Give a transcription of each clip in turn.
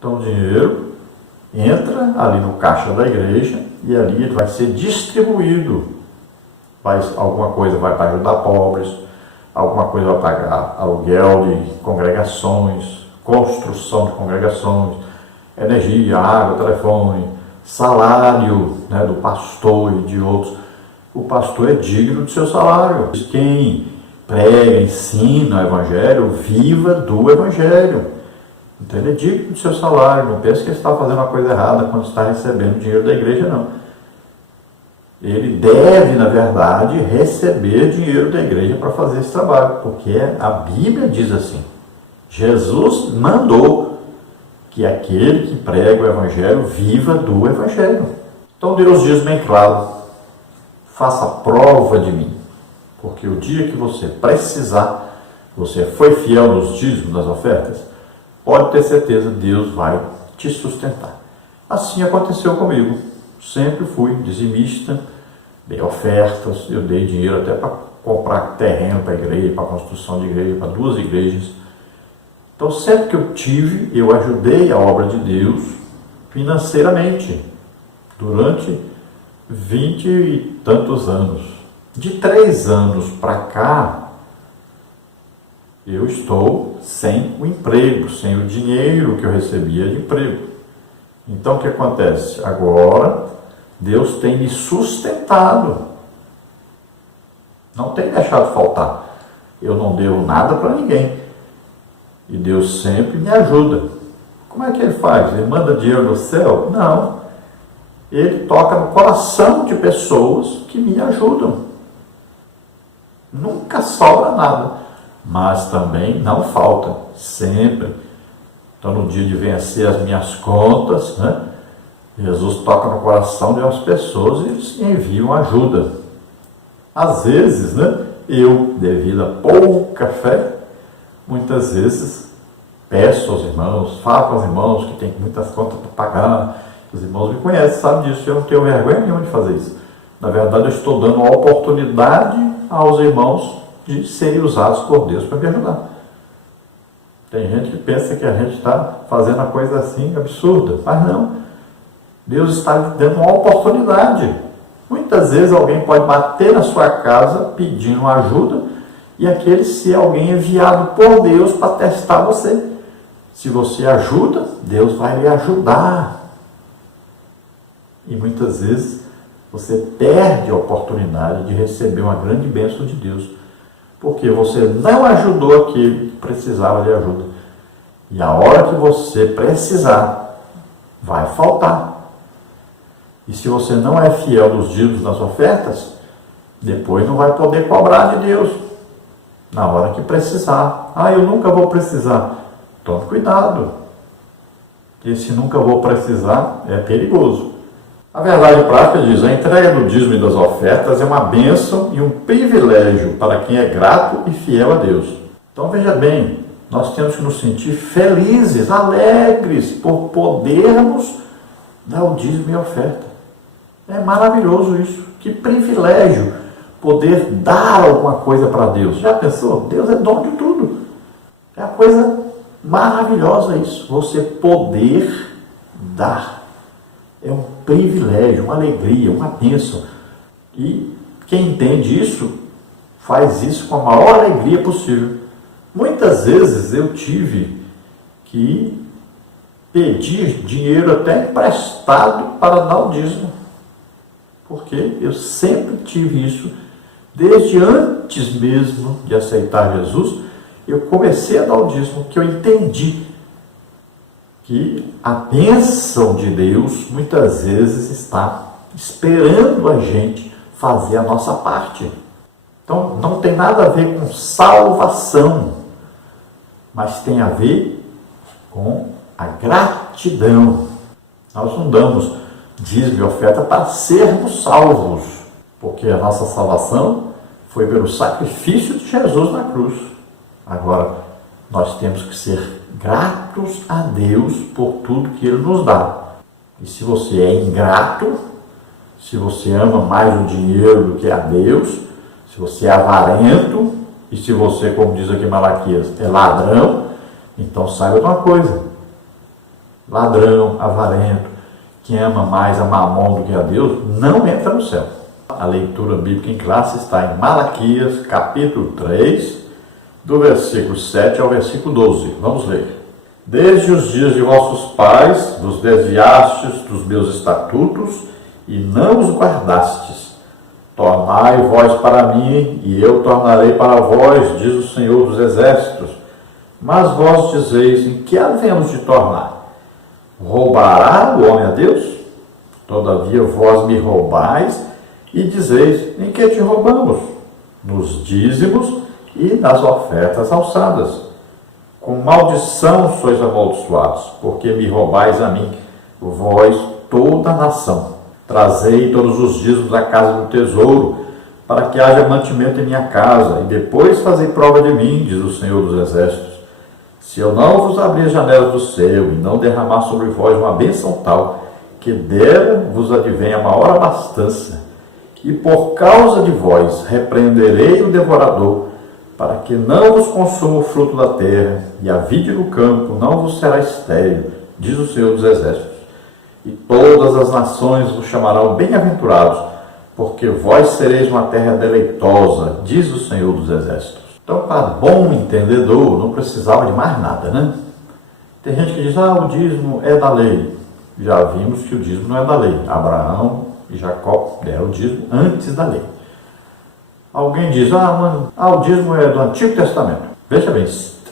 Então o dinheiro entra ali no caixa da igreja e ali ele vai ser distribuído. Alguma coisa vai para ajudar pobres, alguma coisa vai pagar aluguel de congregações, construção de congregações, energia, água, telefone, salário, né, do pastor e de outros. O pastor é digno do seu salário. Quem prega, ensina o evangelho, viva do evangelho. Então ele é digno do seu salário. Não pense que ele está fazendo uma coisa errada quando está recebendo dinheiro da igreja, não. Ele deve, na verdade, receber dinheiro da igreja para fazer esse trabalho, porque a Bíblia diz assim: Jesus mandou que aquele que prega o evangelho viva do evangelho. Então Deus diz bem claro: faça prova de mim, porque o dia que você precisar, você foi fiel nos dízimos, nas ofertas, pode ter certeza, Deus vai te sustentar. Assim aconteceu comigo. Sempre fui dizimista, dei ofertas, eu dei dinheiro até para comprar terreno para a igreja, para a construção de igreja, para 2 igrejas. Então, sempre que eu tive, eu ajudei a obra de Deus financeiramente, durante 20 e tantos anos. De 3 anos para cá, eu estou sem o emprego, sem o dinheiro que eu recebia de emprego. Então, o que acontece? Agora, Deus tem me sustentado. Não tem deixado faltar. Eu não devo nada para ninguém. E Deus sempre me ajuda. Como é que Ele faz? Ele manda dinheiro do céu? Não. Ele toca no coração de pessoas que me ajudam. Nunca sobra nada. Mas também não falta. Sempre. Então, no dia de vencer as minhas contas, né, Jesus toca no coração de umas pessoas e eles enviam ajuda. Às vezes, né, eu, devido a pouca fé, muitas vezes peço aos irmãos, falo com os irmãos que têm muitas contas para pagar. Os irmãos me conhecem, sabem disso. Eu não tenho vergonha nenhuma de fazer isso. Na verdade, eu estou dando uma oportunidade aos irmãos de serem usados por Deus para me ajudar. Tem gente que pensa que a gente está fazendo uma coisa assim absurda, mas não. Deus está lhe dando uma oportunidade. Muitas vezes alguém pode bater na sua casa pedindo ajuda, e aquele ser alguém enviado por Deus para testar você. Se você ajuda, Deus vai lhe ajudar. E muitas vezes você perde a oportunidade de receber uma grande bênção de Deus, porque você não ajudou aquele que precisava de ajuda. E a hora que você precisar, vai faltar. E se você não é fiel nos dízimos, nas ofertas, depois não vai poder cobrar de Deus na hora que precisar. Eu nunca vou precisar. Tome cuidado. Esse nunca vou precisar é perigoso. A verdade prática diz: a entrega do dízimo e das ofertas é uma bênção e um privilégio para quem é grato e fiel a Deus. Então veja bem, nós temos que nos sentir felizes, alegres, por podermos dar o dízimo e a oferta. É maravilhoso isso. Que privilégio poder dar alguma coisa para Deus. Já pensou? Deus é dono de tudo. É uma coisa maravilhosa isso. Você poder dar. É um privilégio, uma alegria, uma bênção. E quem entende isso, faz isso com a maior alegria possível. Muitas vezes eu tive que pedir dinheiro até emprestado para dar o dízimo. Porque eu sempre tive isso, desde antes mesmo de aceitar Jesus, eu comecei a dar o dízimo, porque eu entendi que a bênção de Deus muitas vezes está esperando a gente fazer a nossa parte. Então não tem nada a ver com salvação, mas tem a ver com a gratidão. Nós não damos dízimo e oferta para sermos salvos, porque a nossa salvação foi pelo sacrifício de Jesus na cruz. Agora, nós temos que ser gratos a Deus por tudo que Ele nos dá. E se você é ingrato, se você ama mais o dinheiro do que a Deus, se você é avarento, e se você, como diz aqui em Malaquias, é ladrão, então saiba de uma coisa: ladrão, avarento, que ama mais a Mamon do que a Deus, não entra no céu. A leitura bíblica em classe está em Malaquias, capítulo 3, do versículo 7 ao versículo 12. Vamos ler. Desde os dias de vossos pais vos desviastes dos meus estatutos e não os guardastes. Tornai vós para mim, e eu tornarei para vós, diz o Senhor dos Exércitos. Mas vós dizeis, em que havemos de tornar? Roubará o homem a Deus? Todavia vós me roubais e dizeis, em que te roubamos? Nos dízimos e nas ofertas alçadas. Com maldição sois amaldiçoados, porque me roubais a mim, vós toda a nação. Trazei todos os dízimos à casa do tesouro, para que haja mantimento em minha casa, e depois fazei prova de mim, diz o Senhor dos Exércitos. Se eu não vos abrir as janelas do céu, e não derramar sobre vós uma bênção tal, que dela vos advenha maior abastança, e por causa de vós repreenderei o devorador, para que não vos consuma o fruto da terra, e a vide no campo não vos será estéril, diz o Senhor dos Exércitos. E todas as nações vos chamarão bem-aventurados, porque vós sereis uma terra deleitosa, diz o Senhor dos Exércitos. Então, para bom entendedor, não precisava de mais nada, né? Tem gente que diz, o dízimo é da lei. Já vimos que o dízimo não é da lei. Abraão e Jacó deram o dízimo antes da lei. Alguém diz, o dízimo é do Antigo Testamento. Veja bem,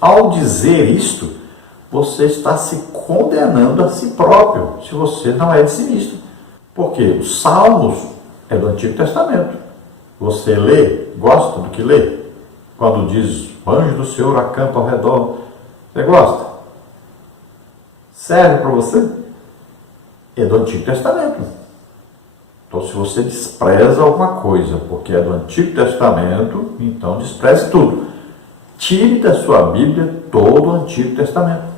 ao dizer isto, você está se condenando a si próprio, se você não é dizimista. Porque os Salmos é do Antigo Testamento. Você lê, gosta do que lê? Quando diz, o anjo do Senhor acampa ao redor, você gosta? Serve para você? É do Antigo Testamento. Então, se você despreza alguma coisa porque é do Antigo Testamento, então despreze tudo. Tire da sua Bíblia todo o Antigo Testamento.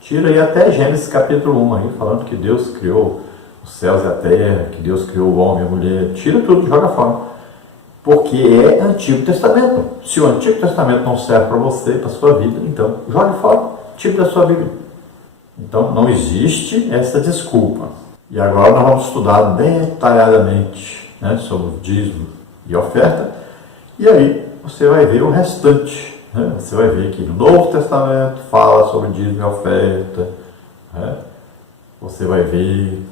Tira aí até Gênesis capítulo 1, aí, falando que Deus criou os céus e a terra, que Deus criou o homem e a mulher. Tira tudo, joga fora. Porque é Antigo Testamento. Se o Antigo Testamento não serve para você, para a sua vida, então jogue fora, tire da sua Bíblia. Então não existe essa desculpa. E agora nós vamos estudar detalhadamente, né, sobre o dízimo e oferta. E aí você vai ver o restante. Né? Você vai ver que no Novo Testamento fala sobre dízimo e oferta. Né? Você vai ver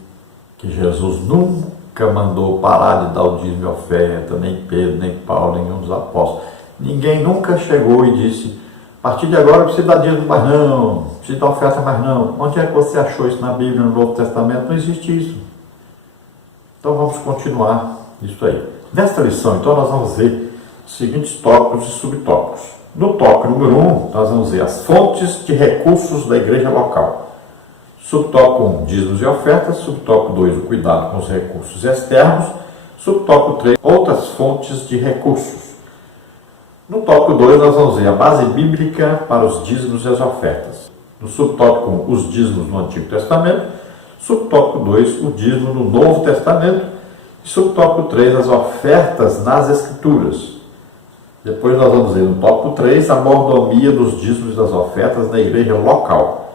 que Jesus nunca mandou parar de dar o dízimo e oferta, nem Pedro, nem Paulo, nenhum dos apóstolos. Ninguém nunca chegou e disse, a partir de agora não precisa dar dízimo mais não, não precisa dar oferta mais não. Onde é que você achou isso na Bíblia, no Novo Testamento? Não existe isso. Então vamos continuar isso aí. Nesta lição, então, nós vamos ver os seguintes tópicos e subtópicos. No tópico número 1, nós vamos ver as fontes de recursos da igreja local. Subtópico 1, dízimos e ofertas. Subtópico 2, o cuidado com os recursos externos. Subtópico 3, outras fontes de recursos. No tópico 2, nós vamos ver a base bíblica para os dízimos e as ofertas. No subtópico 1, os dízimos no Antigo Testamento. Subtópico 2, o dízimo no Novo Testamento. E subtópico 3, as ofertas nas Escrituras. Depois nós vamos ver no tópico 3, a mordomia dos dízimos e das ofertas na igreja local.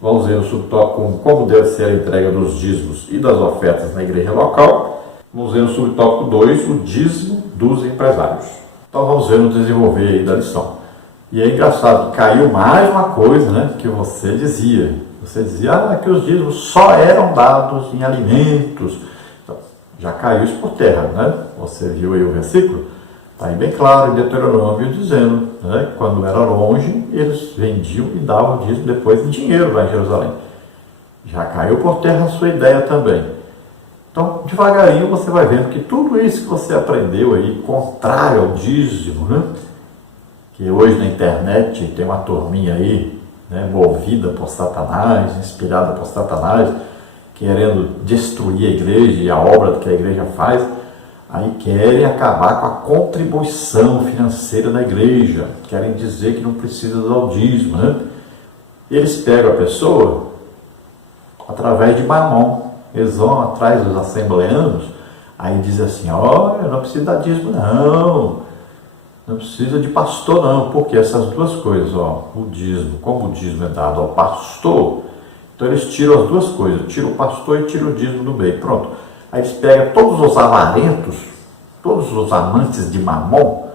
Vamos ver no subtópico 1 como deve ser a entrega dos dízimos e das ofertas na igreja local. Vamos ver no subtópico 2 o dízimo dos empresários. Então vamos ver no desenvolver aí da lição. E é engraçado que caiu mais uma coisa, né, que você dizia. Você dizia que os dízimos só eram dados em alimentos. Então, já caiu isso por terra, né? Você viu aí o versículo? Está aí bem claro em Deuteronômio dizendo, né, que quando era longe, eles vendiam e davam o dízimo depois em dinheiro lá em Jerusalém. Já caiu por terra a sua ideia também. Então, devagarinho você vai vendo que tudo isso que você aprendeu aí, contrário ao dízimo, né, que hoje na internet tem uma turminha aí, né, movida por Satanás, inspirada por Satanás, querendo destruir a igreja e a obra que a igreja faz. Aí querem acabar com a contribuição financeira da igreja, querem dizer que não precisa dar o dízimo, né? Eles pegam a pessoa através de Mamon, eles vão atrás dos assembleanos, aí dizem assim, eu não preciso dar dízimo não precisa de pastor não, porque essas duas coisas, o dízimo, como o dízimo é dado ao pastor, Então eles tiram as duas coisas, tiram o pastor e tiram o dízimo do bem. Pronto. Aí eles pegam todos os avarentos, todos os amantes de mamon,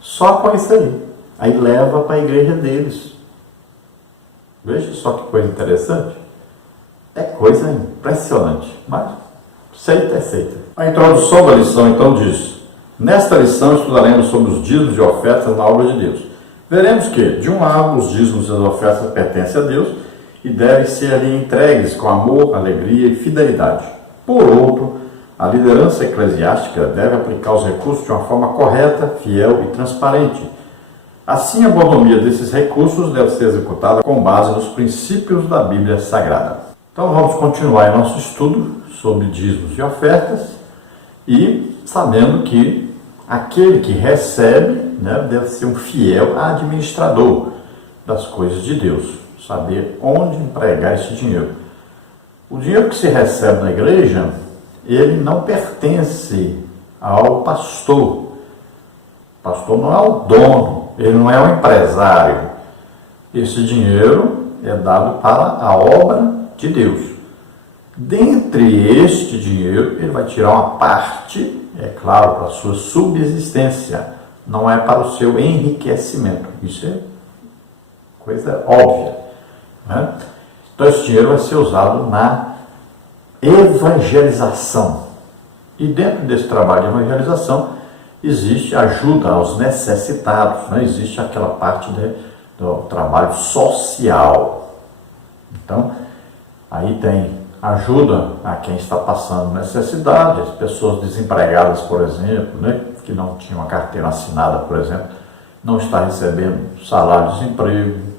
só com isso aí. Aí leva para a igreja deles. Veja só que coisa interessante. É coisa impressionante. Mas seita é seita. A introdução da lição então diz: nesta lição estudaremos sobre os dízimos e ofertas na obra de Deus. Veremos que, de um lado, os dízimos e as ofertas pertencem a Deus e devem ser ali entregues com amor, alegria e fidelidade. Por outro, a liderança eclesiástica deve aplicar os recursos de uma forma correta, fiel e transparente. Assim, a bonomia desses recursos deve ser executada com base nos princípios da Bíblia Sagrada. Então, vamos continuar nosso estudo sobre dízimos e ofertas e sabendo que aquele que recebe, né, deve ser um fiel administrador das coisas de Deus. Saber onde empregar esse dinheiro. O dinheiro que se recebe na igreja, ele não pertence ao pastor. O pastor não é o dono, ele não é o empresário. Esse dinheiro é dado para a obra de Deus. Dentre este dinheiro, ele vai tirar uma parte, é claro, para a sua subsistência. Não é para o seu enriquecimento. Isso é coisa óbvia. Né? Então esse dinheiro vai ser usado na evangelização. E dentro desse trabalho de evangelização existe ajuda aos necessitados, né? Existe aquela parte do trabalho social. Então, aí tem ajuda a quem está passando necessidade, as pessoas desempregadas, por exemplo, né? Que não tinham uma carteira assinada, por exemplo, não está recebendo salário de desemprego,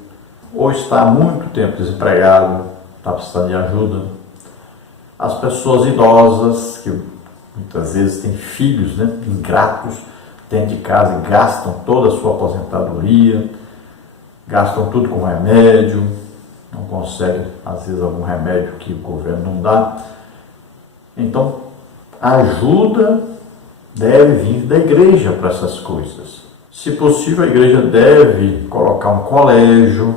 ou está há muito tempo desempregado, está precisando de ajuda. As pessoas idosas, que muitas vezes têm filhos, né, ingratos dentro de casa e gastam toda a sua aposentadoria, gastam tudo com remédio, não conseguem, às vezes, algum remédio que o governo não dá. Então, a ajuda deve vir da igreja para essas coisas. Se possível, a igreja deve colocar um colégio,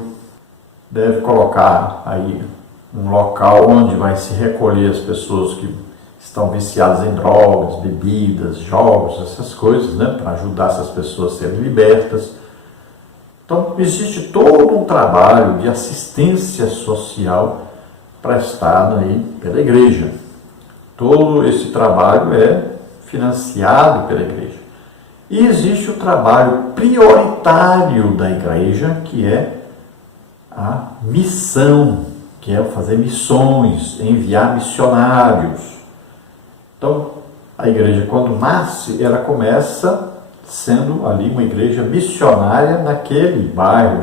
deve colocar aí um local onde vai se recolher as pessoas que estão viciadas em drogas, bebidas, jogos, essas coisas, né, para ajudar essas pessoas a serem libertas. Então, existe todo um trabalho de assistência social prestado aí pela igreja. Todo esse trabalho é financiado pela igreja. E existe o trabalho prioritário da igreja, que é a missão, que é fazer missões, enviar missionários. Então, a igreja, quando nasce, ela começa sendo ali uma igreja missionária naquele bairro,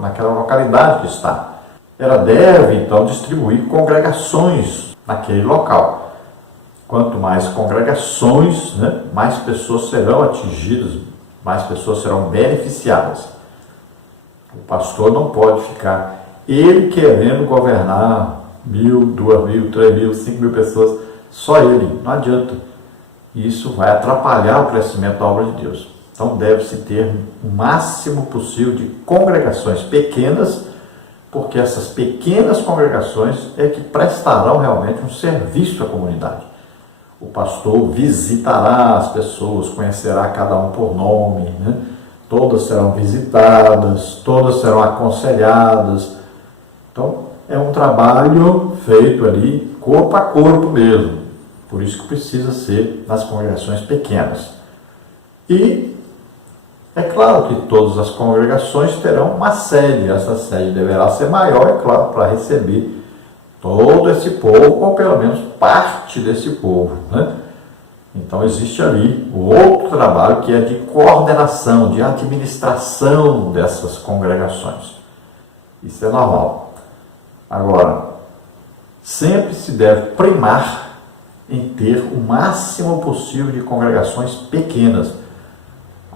naquela localidade que está. Ela deve, então, distribuir congregações naquele local. Quanto mais congregações, né, mais pessoas serão atingidas, mais pessoas serão beneficiadas. O pastor não pode ficar ele querendo governar 1.000, 2.000, 3.000, 5.000 pessoas, só ele, não adianta. Isso vai atrapalhar o crescimento da obra de Deus. Então deve-se ter o máximo possível de congregações pequenas, porque essas pequenas congregações é que prestarão realmente um serviço à comunidade. O pastor visitará as pessoas, conhecerá cada um por nome, né? Todas serão visitadas, todas serão aconselhadas. Então, é um trabalho feito ali corpo a corpo mesmo. Por isso que precisa ser nas congregações pequenas. E é claro que todas as congregações terão uma sede. Essa sede deverá ser maior, é claro, para receber todo esse povo, ou pelo menos parte desse povo, né? Então existe ali o outro trabalho que é de coordenação, de administração dessas congregações. Isso é normal. Agora, sempre se deve primar em ter o máximo possível de congregações pequenas.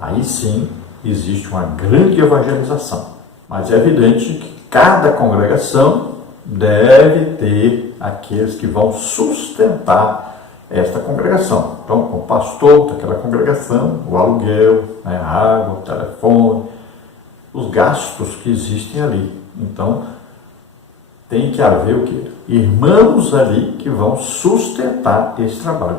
Aí sim existe uma grande evangelização. Mas é evidente que cada congregação deve ter aqueles que vão sustentar esta congregação. Então, o pastor daquela congregação, o aluguel, a água, o telefone, os gastos que existem ali. Então, tem que haver o quê? Irmãos ali que vão sustentar esse trabalho.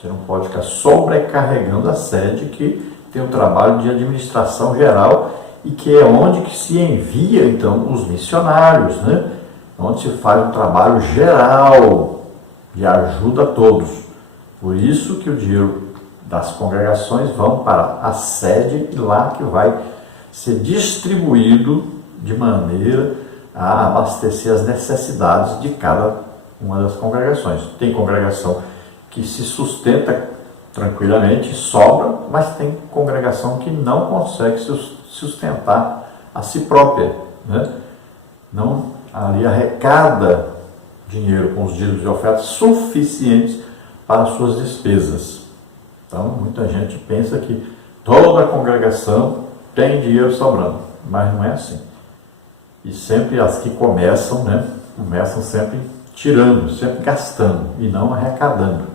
Você não pode ficar sobrecarregando a sede, que tem o trabalho de administração geral e que é onde que se envia, então, os missionários, né? Onde se faz um trabalho geral de ajuda a todos. Por isso que o dinheiro das congregações vão para a sede e lá que vai ser distribuído de maneira a abastecer as necessidades de cada uma das congregações. Tem congregação que se sustenta tranquilamente, sobra, mas tem congregação que não consegue sustentar a si própria, né? Não ali arrecada dinheiro com os dízimos e ofertas suficientes para as suas despesas. Então, muita gente pensa que toda congregação tem dinheiro sobrando, mas não é assim. E sempre as que começam, né, começam sempre tirando, sempre gastando e não arrecadando.